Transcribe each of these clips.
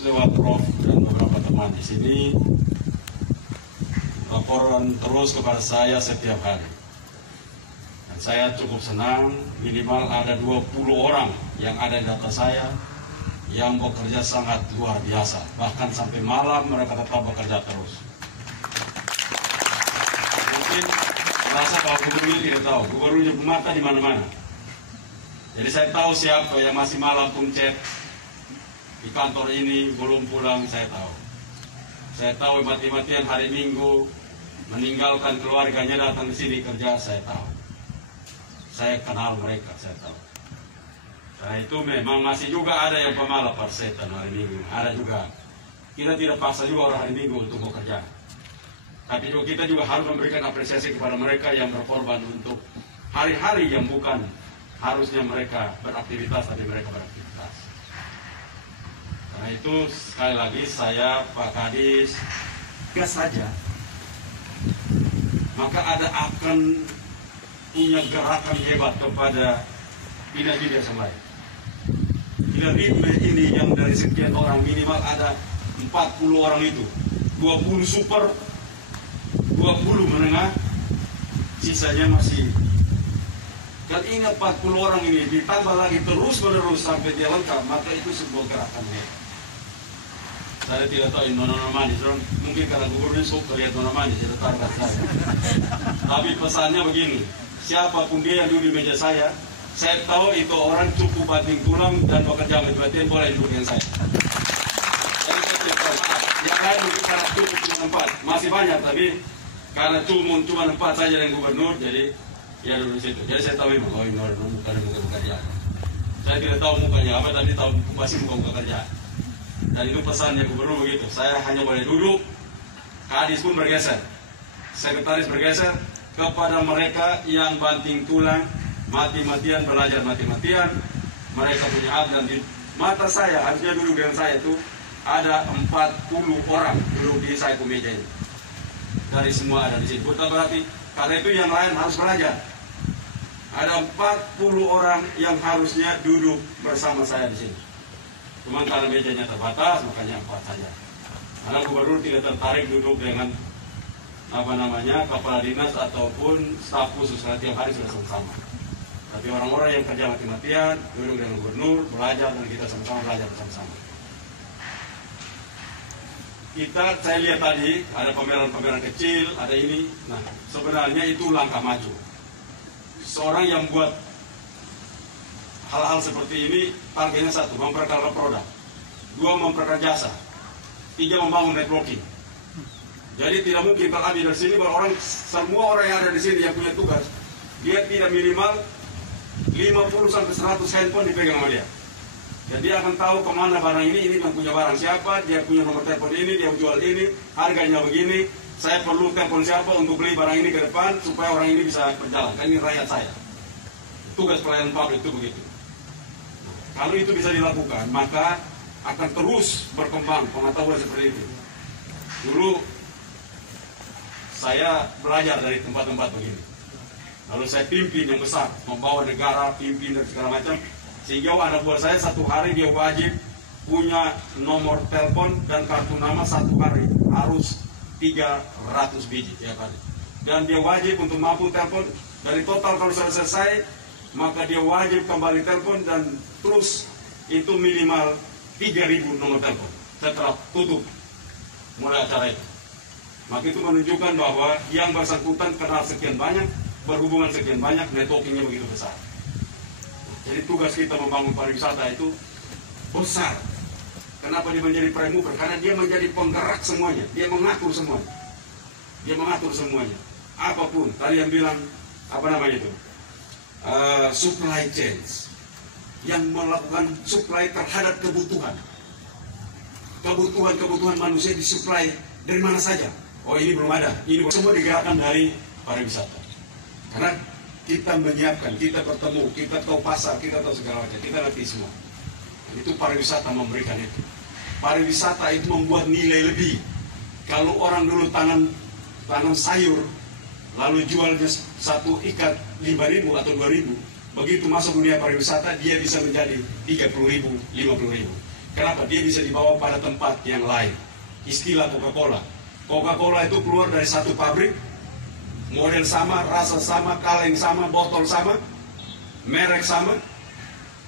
Lewat Prof dan beberapa teman di sini, laporan terus kepada saya setiap hari. Dan saya cukup senang, minimal ada 20 orang yang ada di data saya yang bekerja sangat luar biasa. Bahkan sampai malam mereka tetap bekerja terus. Mungkin merasa bahwa gubernur tidak tahu, gubernur mata di mana-mana. Jadi saya tahu siapa yang masih malam pun chat di kantor ini belum pulang, saya tahu. Saya tahu mati-matian hari Minggu meninggalkan keluarganya datang ke sini kerja, saya tahu. Saya kenal mereka, saya tahu. Karena itu memang masih juga ada yang pemalap persetan hari Minggu, ada juga. Kita tidak paksa juga orang hari Minggu untuk bekerja. Tapi juga kita juga harus memberikan apresiasi kepada mereka yang berkorban untuk hari-hari yang bukan harusnya mereka beraktivitas, tapi mereka beraktivitas. Karena itu sekali lagi saya, Pak Kadis, gas saja. Maka akan punya gerakan hebat kepada bina-bina lain. Bina-bina ini yang dari sekian orang minimal ada 40 orang itu, 20 super, 20 menengah, sisanya masih. Dan ini 40 orang ini ditambah lagi terus-menerus sampai dia lengkap, maka itu sebuah gerakan hebat. Saya tidak tahu Nona Manis, mungkin karena gubernur suka lihat Nona Manis, itu target saya. Tapi pesannya begini, siapapun dia yang duduk di meja saya tahu itu orang cukup banting tulang dan bekerja mati-matian boleh duduk dengan saya. Jadi saya tidak tahu, yang lain mungkin karena cukup cuma 4, masih banyak, tapi karena cuma 4 saja yang gubernur, jadi ya duduk di situ. Jadi saya tahu memang, oh ini orang bukan muka-muka. Saya tidak tahu mukanya apa, tapi tahu masih muka-muka kerja. Dan itu pesannya gubernur begitu. Saya hanya boleh duduk, Kadis pun bergeser, sekretaris bergeser kepada mereka yang banting tulang, mati-matian belajar mati-matian. Mereka punya hak dan di mata saya harusnya duduk dengan saya itu ada 40 orang duduk di saya meja ini. Dari semua ada di sini. Bukan berarti karena itu yang lain harus belajar. Ada 40 orang yang harusnya duduk bersama saya di sini. Cuma karena mejanya terbatas, makanya 4 saja. Karena gubernur tidak tertarik duduk dengan kepala dinas ataupun staf khusus, karena tiap hari sudah sama-sama. Tapi orang-orang yang kerja mati-matian, duduk dengan gubernur, belajar, dan kita sama-sama belajar bersama-sama. Saya lihat tadi, ada pameran-pameran kecil, ada ini. Nah, sebenarnya itu langkah maju. Seorang yang buat hal-hal seperti ini, targetnya 1, memperkenalkan produk, 2, memperkenalkan jasa, 3, membangun networking. Jadi tidak mungkin kalau habis dari sini, semua orang yang ada di sini yang punya tugas, dia tidak minimal 50-100 handphone dipegang sama dia. Jadi dia akan tahu kemana barang ini yang punya barang siapa, dia punya nomor telepon ini, dia jual ini, harganya begini, saya perlu telepon siapa untuk beli barang ini ke depan, supaya orang ini bisa berjalan, kan ini rakyat saya. Tugas pelayanan publik itu begitu. Kalau itu bisa dilakukan, maka akan terus berkembang pengetahuan seperti itu. Dulu saya belajar dari tempat-tempat begini. Lalu saya pimpin yang besar, membawa negara, pimpin dan segala macam. Sehingga anak buah saya 1 hari dia wajib punya nomor telepon dan kartu nama 1 hari. Harus 300 biji tiap hari. Dan dia wajib untuk mampu telepon. Dari total kalau sudah selesai, maka dia wajib kembali telepon dan terus itu minimal 3.000 nomor telepon setelah tutup mulai acara itu. Maka itu menunjukkan bahwa yang bersangkutan kenal sekian banyak, berhubungan sekian banyak, networkingnya begitu besar. Jadi tugas kita membangun pariwisata itu besar. Kenapa dia menjadi prime mover? Karena dia menjadi penggerak semuanya, dia mengatur semuanya. Dia mengatur semuanya. Apapun, tadi yang bilang supply chains yang melakukan supply terhadap kebutuhan manusia disuplai dari mana saja. Oh ini belum ada, ini semua digerakkan dari pariwisata. Karena kita menyiapkan, kita bertemu, kita tahu pasar, kita tahu segala macam, kita ngerti semua. Itu pariwisata memberikan itu. Pariwisata itu membuat nilai lebih. Kalau orang dulu tanam sayur, lalu jualnya 1 ikat 5.000 atau 2.000, begitu masuk dunia pariwisata dia bisa menjadi 30.000, 50.000. Kenapa? Dia bisa dibawa pada tempat yang lain. Istilah Coca-Cola. Coca-Cola itu keluar dari satu pabrik, model sama, rasa sama, kaleng sama, botol sama, merek sama,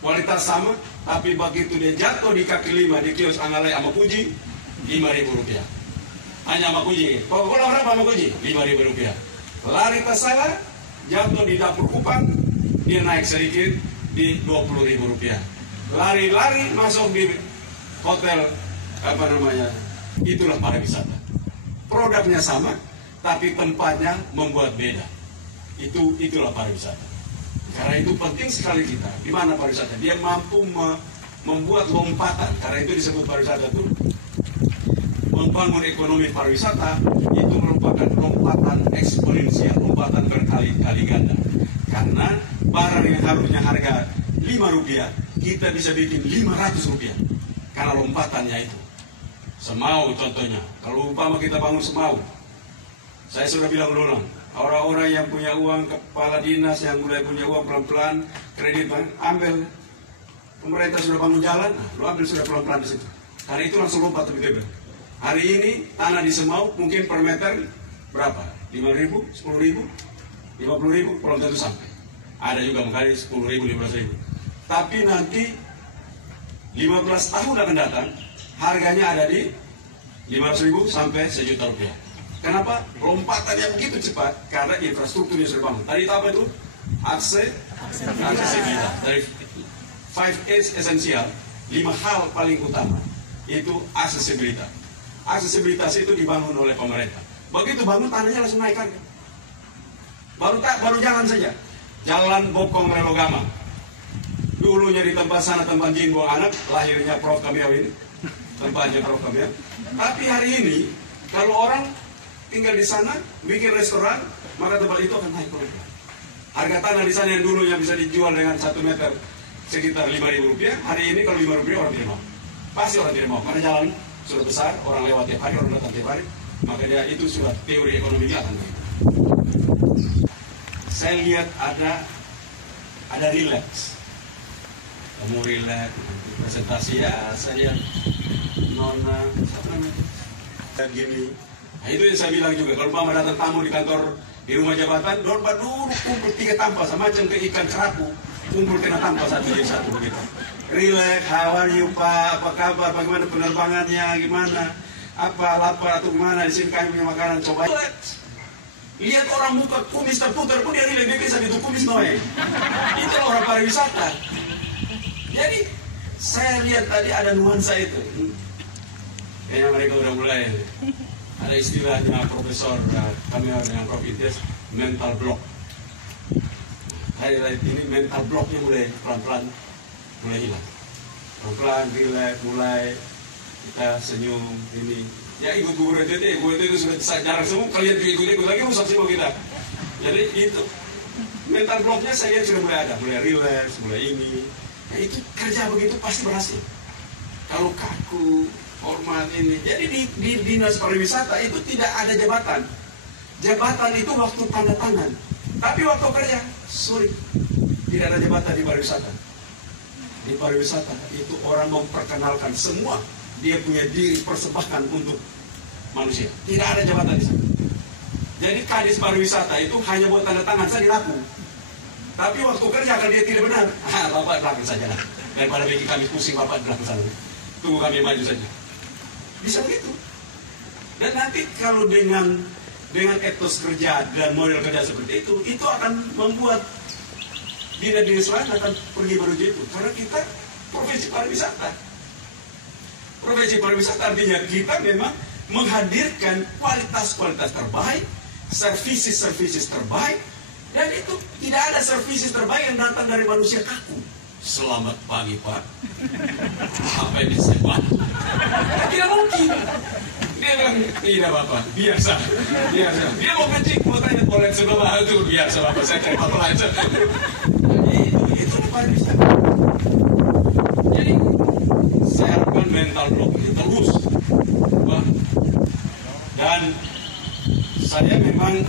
kualitas sama, tapi begitu dia jatuh di kaki lima di kios Angalai sama Puji, Rp5.000. Hanya sama Puji. Coca-Cola berapa sama Puji? Rp5.000. Lari ke sana, jatuh di dapur Kupang, dia naik sedikit di Rp20.000. Lari-lari masuk di hotel, apa namanya, itulah pariwisata. Produknya sama, tapi tempatnya membuat beda. Itulah pariwisata. Karena itu penting sekali kita. Di mana pariwisata? Dia mampu membuat lompatan. Karena itu disebut pariwisata itu membangun ekonomi pariwisata. Itu merupakan lompatan eksponensial, lompatan berkali-kali ganda. Karena barang yang harusnya harga Rp5, kita bisa bikin Rp500. Karena lompatannya itu. Semau contohnya. Kalau umpama kita bangun Semau, saya sudah bilang dulu, orang-orang yang punya uang, kepala dinas yang mulai punya uang pelan-pelan, kredit, ambil. Pemerintah sudah bangun jalan, lu ambil sudah pelan-pelan di situ. Karena itu langsung lompat lebih tebal. Hari ini tanah di Semau mungkin per meter berapa? 5.000, 10.000, 50.000, belum tentu sampai. Ada juga mengkali 10.000, 15.000. Tapi nanti 15 tahun akan datang, harganya ada di 500.000 sampai Rp1.000.000. Kenapa? Lompatannya begitu cepat karena infrastrukturnya sudah bangun. Tadi apa itu? Aksesibilitas. Dari 5S esensial, 5 hal paling utama itu aksesibilitas. Aksesibilitas itu dibangun oleh pemerintah. Begitu bangun tanahnya langsung naik harga. Baru jalan saja. Jalan Bokong Relogama. Dulunya di tempat sana tempat jin buang anak, lahirnya Prof Kamiau ini. Tempatnya Prof Kamiau. Tapi hari ini kalau orang tinggal di sana, bikin restoran, maka tempat itu akan naik pelan. Harga tanah di sana yang dulu yang bisa dijual dengan 1 meter sekitar Rp5.000, hari ini kalau Rp5 orang tidak mau. Pasti orang tidak mau, karena jalan sudah besar, orang lewat tiap hari, orang datang tiap hari, maka dia itu sudah teori ekonomi dia akan. Saya lihat ada relax. Kamu relax, presentasi ya, saya nona, siapa namanya? Gini. Nah, itu yang saya bilang juga, kalau mama datang tamu di kantor, di rumah jabatan, dulu kumpul 3 tampal, semacam ke ikan kerapu, kumpul kena tampal satu begitu. Relax, how are you Pak, apa kabar, bagaimana penerbangannya, gimana, apa lapar atau gimana, di sini kami punya makanan, coba. Relax. Lihat orang muka kumis terputar pun dia relax, dia bisa itu kumis noe. Itu orang pariwisata. Jadi, saya lihat tadi ada nuansa itu. Kayaknya mereka udah mulai. Ada istilahnya Profesor kami dengan Prof Ityas, mental block. Hari ini mental blocknya mulai pelan-pelan mulai hilang. Pelan-pelan, relax, mulai kita senyum ini. Ya ikut guru itu sudah jarang semua. Kalian ikut lagi rusak semua kita. Jadi itu mental blocknya saya sudah mulai ada, mulai relax, mulai ini. Nah itu kerja begitu pasti berhasil. Kalau kaku, hormat ini. Jadi di dinas pariwisata itu tidak ada jabatan. Jabatan itu waktu tanda tangan. Tapi waktu kerja, sulit. Tidak ada jabatan di pariwisata. Di pariwisata itu orang memperkenalkan semua. Dia punya diri persembahkan untuk manusia. Tidak ada jabatan di sana. Jadi kadis pariwisata itu hanya buat tanda tangan saja laku. Tapi waktu kerja kalau dia tidak benar, bapak belakang saja lah. Daripada bikin kami pusing, bapak belakang sana. Tunggu kami maju saja. Bisa begitu. Dan nanti kalau dengan etos kerja dan model kerja seperti itu akan membuat dinas lain akan pergi menuju itu. Karena kita profesi pariwisata. Profesi pariwisata artinya kita memang menghadirkan kualitas-kualitas terbaik, services terbaik, dan itu tidak ada services terbaik yang datang dari manusia kaku. Selamat pagi Pak. Apa yang bisa bantu? Tidak mungkin. Dia bilang, tidak Bapak, biasa. Dia mau kencing, mau tanya toilet sebelah itu biasa Bapak, saya cari apa aja. Itu pariwisata. Jadi saya harapkan mental block ini terus. Dan saya memang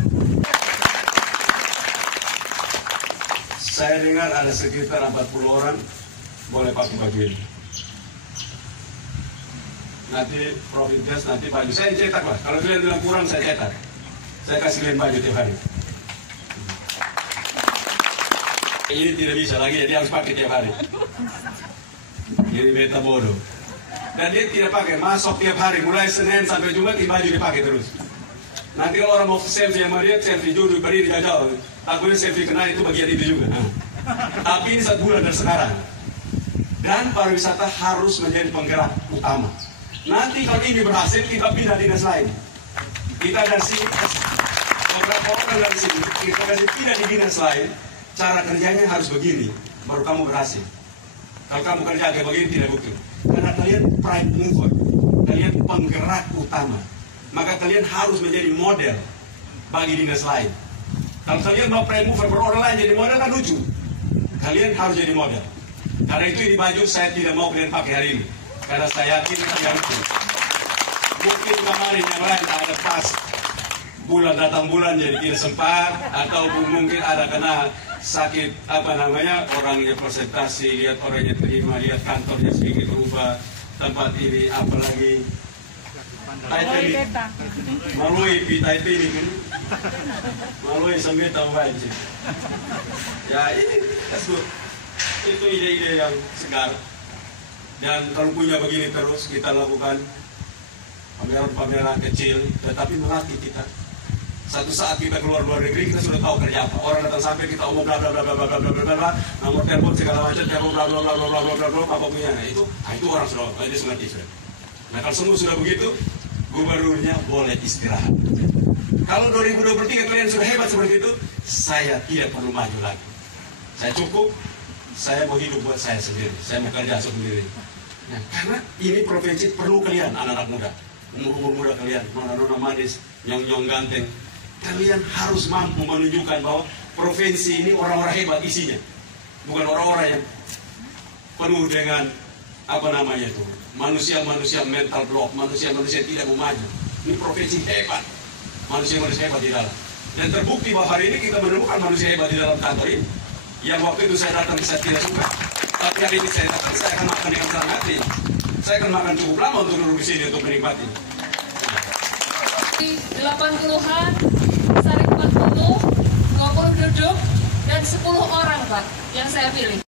saya dengar ada sekitar 40 orang boleh pakai baju ini. nanti Prof Idris nanti baju saya cetak lah. Kalau kalian bilang kurang saya cetak. Saya kasih kalian baju tiap hari. Ini tidak bisa lagi, jadi harus pakai tiap hari. Ini beta bodoh. Dan dia tidak pakai, masuk tiap hari, mulai Senin sampai Jumat, di baju dipakai terus. Nanti kalau orang mau selfie sama dia, selfie duduk, berdiri jauh. Aku ini selfie kenal itu bagian itu juga. Tapi ini 1 bulan dari sekarang. Dan pariwisata harus menjadi penggerak utama. Nanti kalau ini berhasil, kita pindah dinas lain. Kita dari sini, beberapa orang dari sini, kita kasih pindah di dinas lain. Cara kerjanya harus begini, baru kamu berhasil. Kalau kamu kerja kayak begini, tidak betul. Karena kalian prime mover, kalian penggerak utama. Maka kalian harus menjadi model bagi dinas lain. Kalau kalian mau prime mover, orang lain jadi model kan lucu. Kalian harus jadi model. Karena itu ini baju saya tidak mau kalian pakai hari ini. Karena saya yakin kalian itu. Mungkin kemarin yang lain ada pas bulan datang bulan jadi tidak sempat, ataupun mungkin ada kena sakit orangnya presentasi, lihat orangnya terima, lihat kantornya sedikit berubah, tempat ini apalagi Malui pitai ini kan Malui sambil tahu aja. Ya ini itu ide-ide yang segar. Dan kalau punya begini terus kita lakukan pameran-pameran kecil, tetapi melatih kita. Satu saat kita keluar luar negeri, kita sudah tahu kerja apa. Orang datang sampai kita omong bla bla bla bla bla bla bla bla, nomor telepon segala macam, telepon bla bla bla bla bla bla bla, apa punya. Nah itu orang sudah, itu mengerti sudah. Nah kalau semua sudah begitu, gubernurnya boleh istirahat. Kalau 2023 kalian sudah hebat seperti itu, saya tidak perlu maju lagi. Saya cukup, saya mau hidup buat saya sendiri, saya mau kerja sendiri. Nah, karena ini provinsi perlu kalian, anak-anak muda, umur muda kalian, nona-nona manis, nyong-nyong ganteng. Kalian harus mampu menunjukkan bahwa provinsi ini orang-orang hebat isinya, bukan orang-orang yang penuh dengan manusia-manusia mental block, manusia-manusia tidak mau maju. Ini provinsi hebat, manusia-manusia hebat di dalam. Dan terbukti bahwa hari ini kita menemukan manusia hebat di dalam kantor ini. Yang waktu itu saya datang saya tidak suka, tapi hari ini saya datang, saya akan makan dengan senang hati. Saya akan makan cukup lama untuk duduk di sini untuk menikmati. 80-an, Sarik 40, 20 duduk, dan 10 orang Pak yang saya pilih.